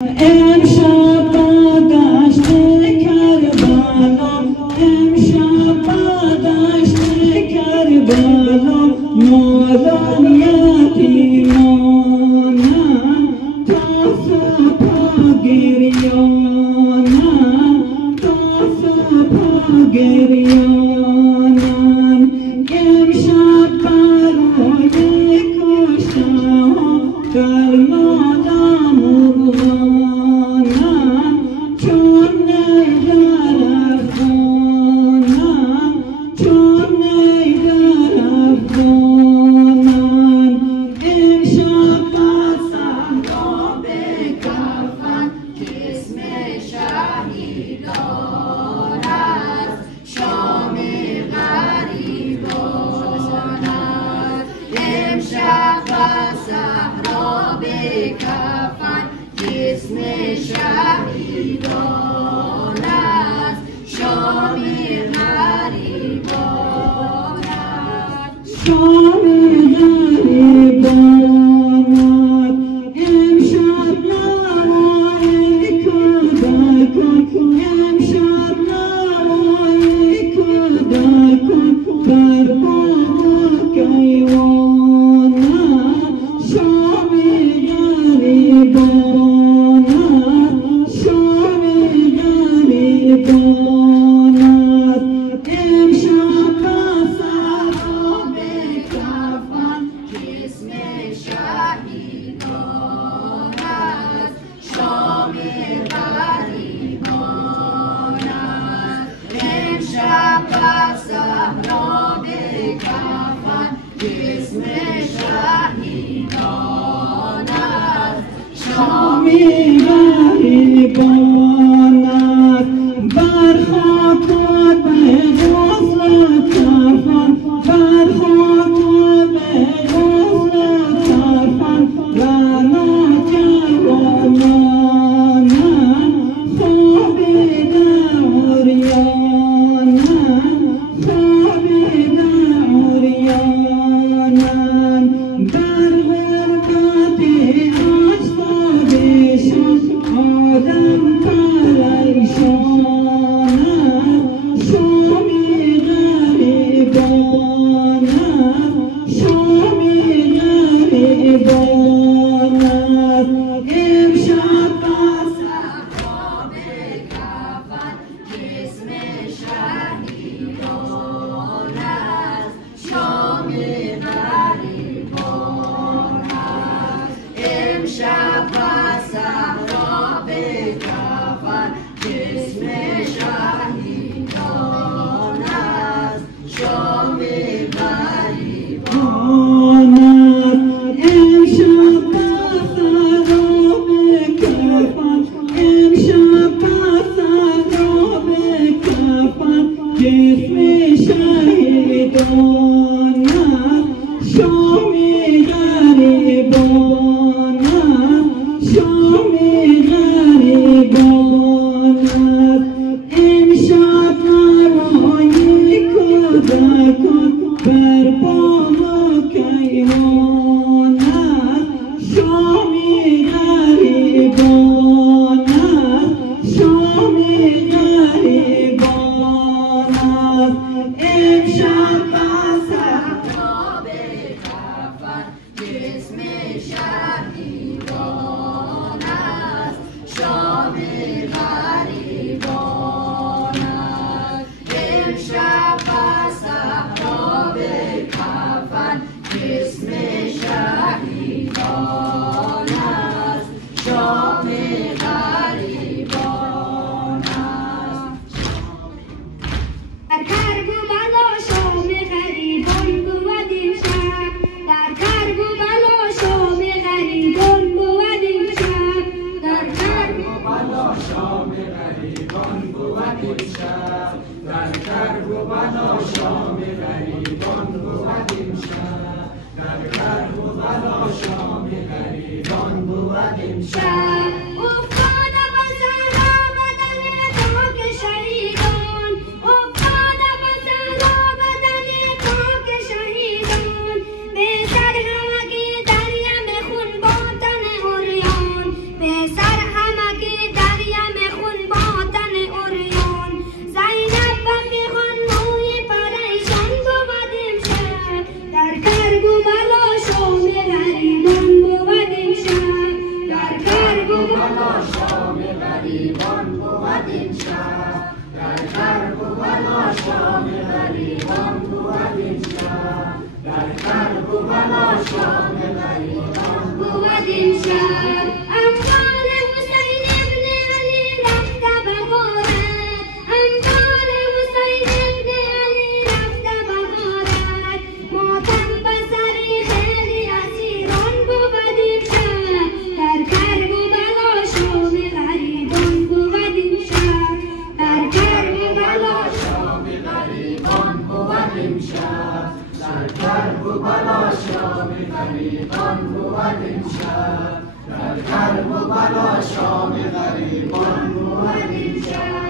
امشب با دشت کربلا، امشب با دشت کربلا، مادر یتیمانم تا صبح گریانم، تا صبح گریانم. امشب برای کشته ها در مادم مرغانم، چون نیگر افغانم، چون نیگر افغانم. امشب بستم را به کفن، جسم شهیدان است، شام غریبان است. امشب بستم را به کفن، جسم شهیدان است، شام غریبان است، شام غریبان است. امشب نوای کودکان، امشب نوای کودکان بر بام و کیوان است، شام غریبان است، شام غریبان است. امشب بستم را به کفن، جسم شهیدان است، شام غریبان است. امشب بستم را به کفن، جسم شهیدان است، شام غریبان است. برخاک به غسل کفن، برخاک به غسل کفن، رعنا جوانانم خوابیده عریانم، خوابیده عریانم. بر غربت آفتابشان عالم پریشان است، شام غریبان است، شام غریبان است. امشب بستم را به کفن، جسم شهیدان است، شام غریبان است. امشب بستم را به کفن، جسم شهیدان است، شام غریبان است. امشب بستم را به کفن، امشب بستم را به کفن، جسم شهیدان است، شام غریبان است، شام غریبان است. امشب برای کودکان بر بام و کیوان است، شام غریبان است، شام غریبان است. امشب بستم را به کفن، جسم شهیدان است، شام غریبان است. امشب بستم را به کفن، جسم شهیدان است، شام غریبان است. در کربلا شام غریبان بود امشب، در کربلا شام غریبان بود امشب، در کربلا شام غریبان بود امشب، در کربلا شام غریبان بود امشب، در کربلا شام غریبان بود امشب. افتاده به صحرا بدن خاک شهیدان، افتاده به صحرا بدن خاک شهیدان، به سر همگی دریا خون با تن عریان، به سر همگی بالا شام غریبان بود این شب، در کرب و بلا شام غریبان بود این شب، در کرب و بلا شام غریبان بود این شب. اموال حسین ابن علی رفته بغارت، اموال حسین ابن علی رفته بغارت، ماتم به سر خیلی اسیران بود این شب، در کرب و بلا شام غریبان بود این شب، در کرب و بلا شام غریبان بود این شب، در کرب و بلا شام غریبان بود این شب، در کرب و بلا شام غریبان بود این شب.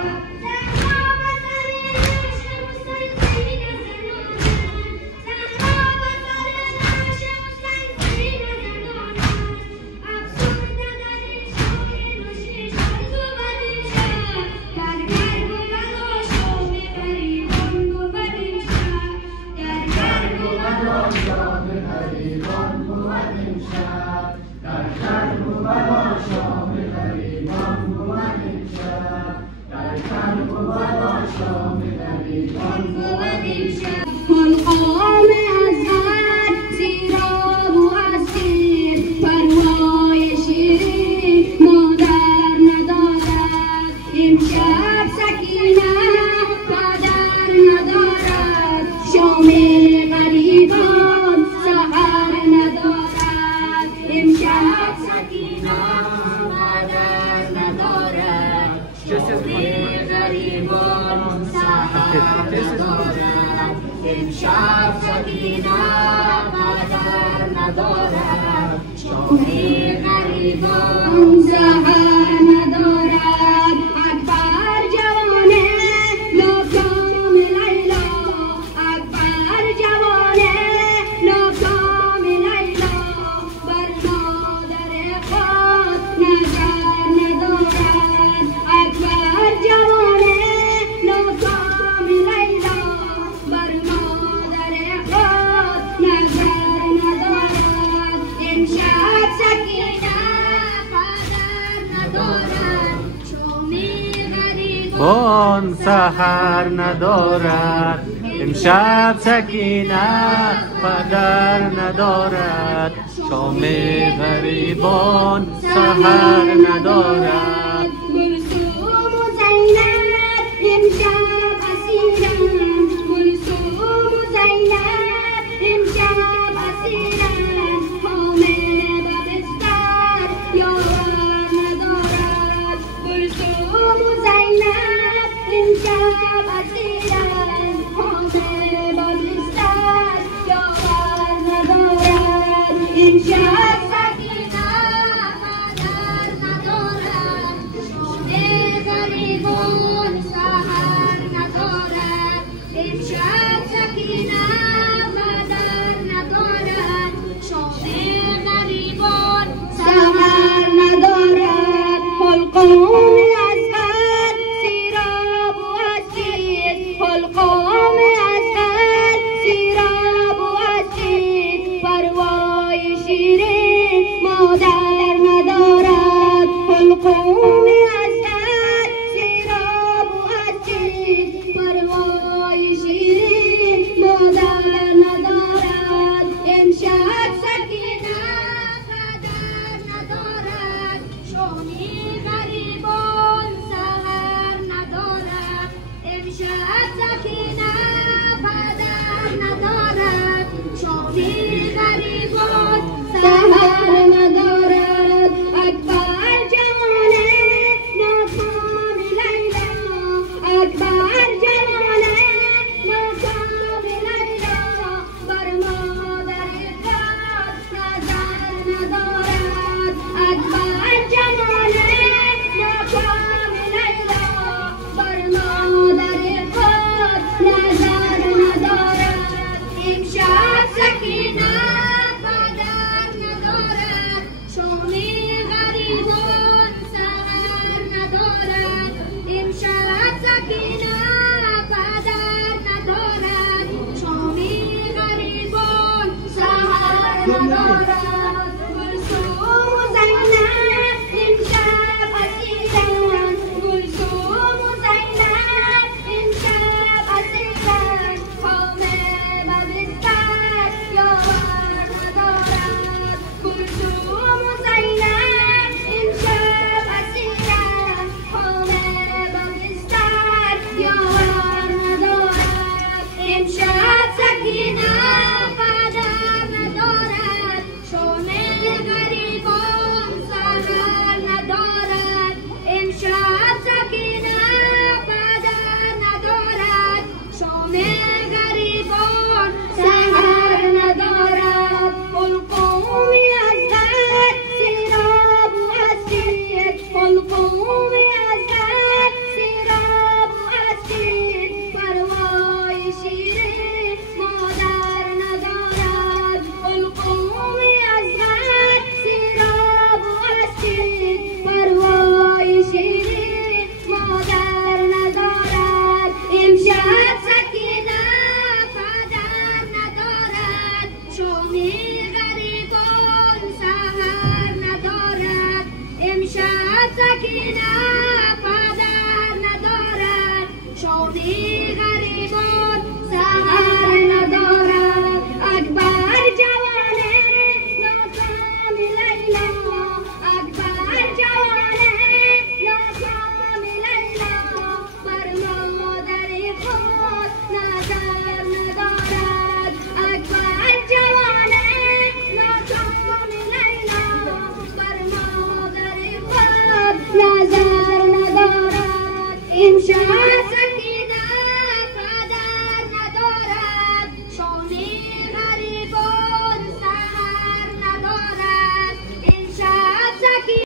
خلقام ازهر سیراب و اسیر، پروای شیرین مادر ندارد، امشب سکینه پدر ندارد، شام غریبان سحر ندارد، امشب سکینه پدر ندارد، شام غریبان سحر ندارد، امشب سکینه پدر ندارد، شام غریبان سحر ندارد. اکبر جوانه ناکام لیلا، اکبر جوانه ناکام لیلا، بر مادر خود نظر ندارد، اکبر جوانه ناکام لیلا، بر مادر خود نظر ندارد، امشب سکینه پدر ندارد، شام غریبان سحر ندارد، امشب سکینه پدر ندارد، شام غریبان سحر ندارد. گلسوم و زینب امشب اسیرند، گلسوم و زینب امشب اسیرند، حامل به بستر یار ندارد، گلسوم و زینب امشب اسیرند، حامل به بستر یار ندارد، امشب سکینه پدر ندارد، شام غریبان سحر ندارد، امشب سکینه پدر ندارد، شام غریبان سحر ندارد. خلقام ازهر سیراب و اسیر، خلقام ازهر سیراب و اسیر، پروای شیرین مادر ندارد، خلقام ازهر سیراب و اسیر، پروای شیرین مادر ندارد، امشب سکینه پدر ندارد، شام غریبان سحر ندارد، امشب سکینه پدر ندارد، شام غریبان سحر ندارد. اکبر جوانه سکینه پدر ندارد شامی غریبان سهر ندارد اکبر جوانه ناکام لیلا اکبر جوانه ناکام لیلا بر مادر خود نظر ندارد اکبر جوانه ناکام لیلا بر مادر خود نظر ندارد امشب